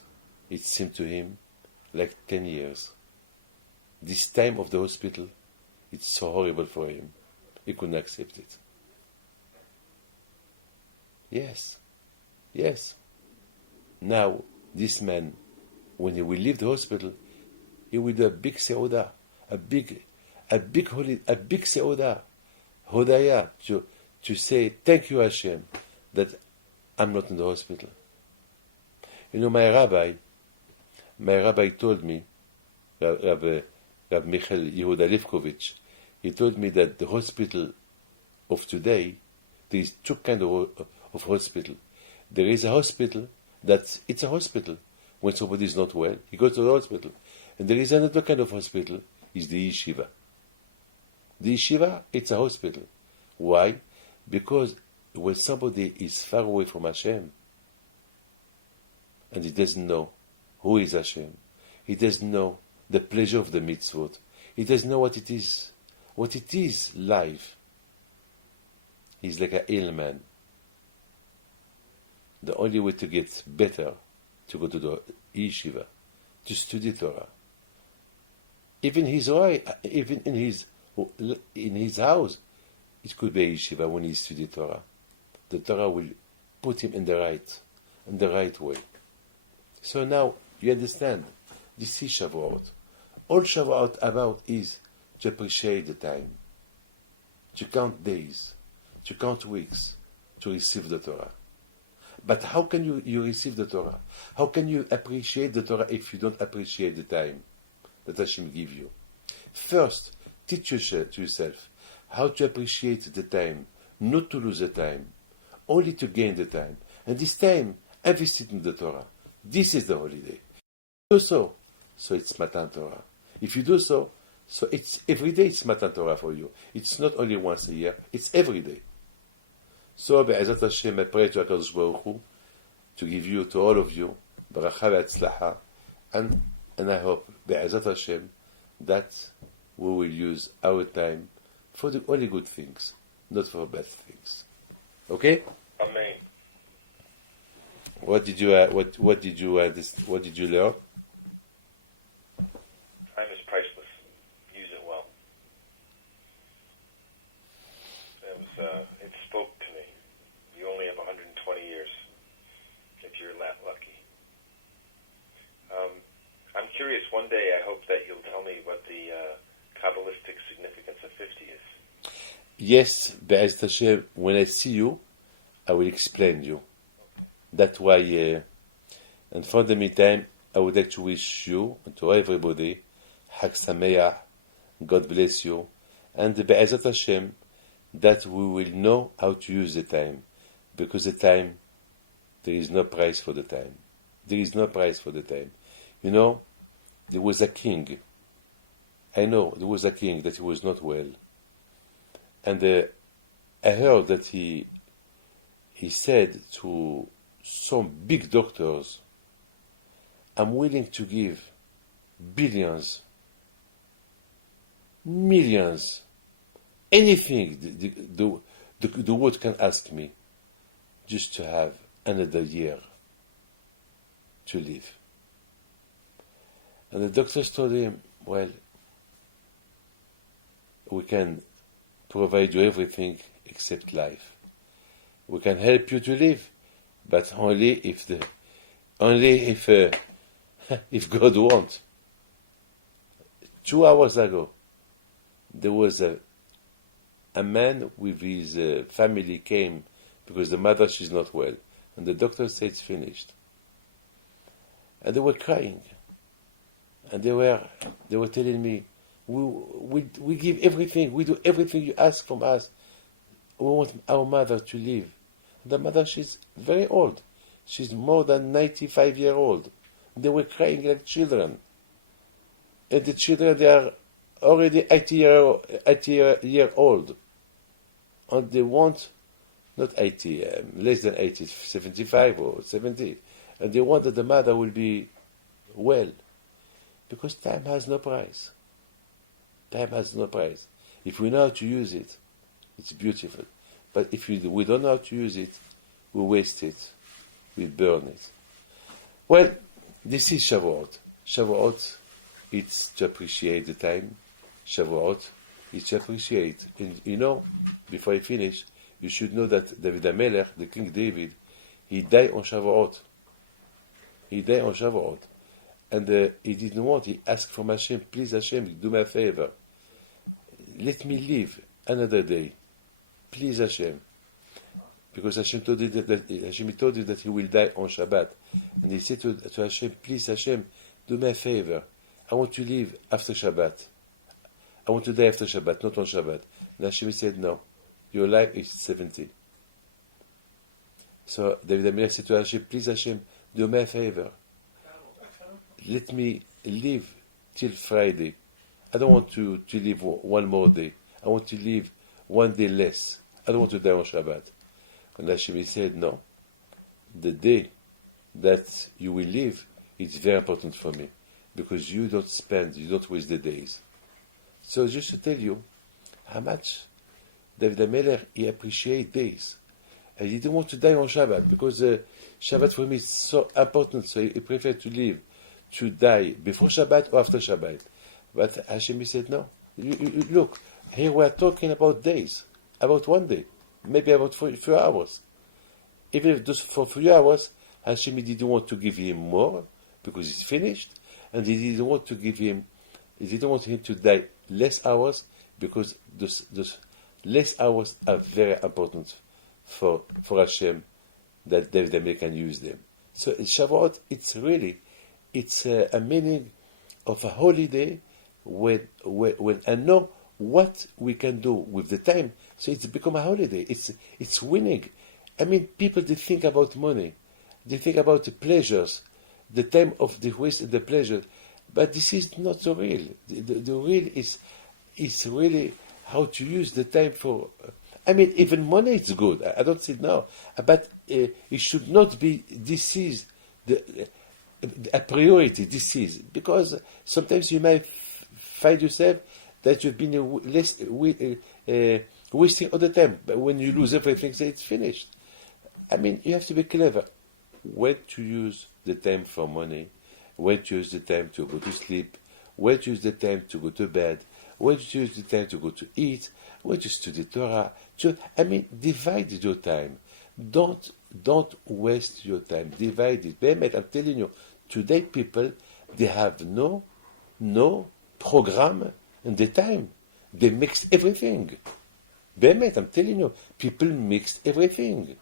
It seemed to him like 10 years. This time of the hospital, it's so horrible for him. He couldn't accept it. Yes. Now, this man, when he will leave the hospital, he will do a big seudah, a big seudah, hodaya, to say, thank you Hashem, that I'm not in the hospital. My rabbi told me, Rav Michael Yehuda Levkovich, he told me that the hospital of today, there is 2 kinds of hospital. There is a hospital it's a hospital. When somebody is not well, he goes to the hospital. And there is another kind of hospital, is the yeshiva. The yeshiva, it's a hospital. Why? Because when somebody is far away from Hashem, and he doesn't know who is Hashem. He doesn't know the pleasure of the mitzvot. He doesn't know what it is life. He's like an ill man. The only way to get better, to go to the yeshiva, to study Torah. Even in his house, it could be a yeshiva when he studies Torah. The Torah will put him in the right way. So now you understand. This is Shavuot. All Shavuot about is to appreciate the time, to count days, to count weeks, to receive the Torah. But how can you receive the Torah? How can you appreciate the Torah if you don't appreciate the time that Hashem give you? First, teach yourself how to appreciate the time, not to lose the time, only to gain the time. And this time, invest it in the Torah. This is the holiday. Do so it's Matan Torah. If you do so it's every day it's Matan Torah for you. It's not only once a year, it's every day. So, Be'ezat Hashem, I pray to HaKadosh Baruch Hu to give you, to all of you, Baracha ve'atzlacha, and I hope, Be'ezat Hashem, that we will use our time for the only good things, not for bad things. Okay? Amen. What did you learn? Time is priceless. Use it well. It spoke to me. You only have 120 years if you're that lucky. I'm curious, one day I hope that you'll tell me what the Kabbalistic significance of 50 is. Yes, Be'ezat Hashem, when I see you, I will explain you. That's why, and for the meantime, I would like to wish you and to everybody, Chag Sameach, God bless you, and Be'ezat Hashem, that we will know how to use the time, because the time, there is no price for the time. There is no price for the time. You know, there was a king. I know there was a king that he was not well, and I heard that he said to some big doctors, I'm willing to give billions, millions, anything the world can ask me, just to have another year to live. And the doctors told him, well, we can provide you everything except life. We can help you to live, but only if God wants. 2 hours ago, there was a man with his family came because the mother, she's not well, and the doctor said it's finished. And they were crying, and they were telling me, we give everything, we do everything you ask from us. We want our mother to live. The mother, she's very old. She's more than 95 years old. They were crying like children. And the children, they are already 80 year old. And they want, not 80, less than 80, 75 or 70. And they want that the mother will be well. Because time has no price. Time has no price. If we know how to use it, it's beautiful. But if we don't know how to use it, we waste it, we burn it. Well, this is Shavuot. Shavuot, it's to appreciate the time. Shavuot, it's to appreciate. And you know, before I finish, you should know that David HaMelech, the King David, he died on Shavuot. He died on Shavuot. And he didn't want, he asked from Hashem, please Hashem, do me a favor. Let me live another day. Please Hashem. Because Hashem told him that he will die on Shabbat. And he said to Hashem, please Hashem, do me a favor. I want to live after Shabbat. I want to die after Shabbat, not on Shabbat. And Hashem said, no, your life is 70. So David HaMelech said to Hashem, please Hashem, do me a favor. Let me live till Friday. I don't want to live one more day. I want to live one day less. I don't want to die on Shabbat. And Hashem said, no. The day that you will live, it's very important for me because you don't waste the days. So just to tell you how much David HaMelech, he appreciates days. And he didn't want to die on Shabbat because Shabbat for me is so important, so he preferred to die before Shabbat or after Shabbat. But Hashem, he said, no. Look, here we are talking about days, about one day, maybe about few hours. Even if just for few hours, Hashem didn't want to give him more because it's finished, and he didn't want him to die less hours because those less hours are very important for Hashem, that David HaMelech can use them. So Shavuot, it's a meaning of a holiday when I know what we can do with the time. So it's become a holiday. It's winning. I mean, people, they think about money. They think about the pleasures, the time of the waste and the pleasure. But this is not so real. The real is really how to use the time for... I mean, even money is good. I don't say no. But it should not be diseased, a priority disease. Because sometimes you might find yourself that you've been wasting all the time. But when you lose everything, say it's finished. I mean, you have to be clever. When to use the time for money, when to use the time to go to sleep, when to use the time to go to bed, when to use the time to go to eat, when to study Torah. Divide your time. Don't waste your time. Divide it. Behemet, I'm telling you, today people, they have no program in the time. They mix everything. Behemet, I'm telling you, people mix everything.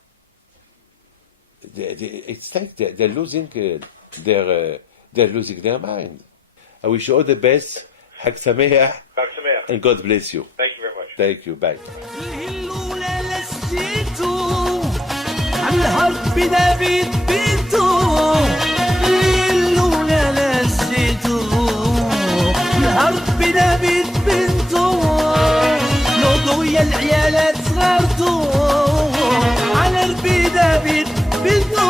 It's like they're losing their mind. I wish you all the best. Chag Sameach. Chag Sameach. And God bless you. Thank you very much. Thank you. Bye. العيالات صغرتو على ربي دافيد بنتو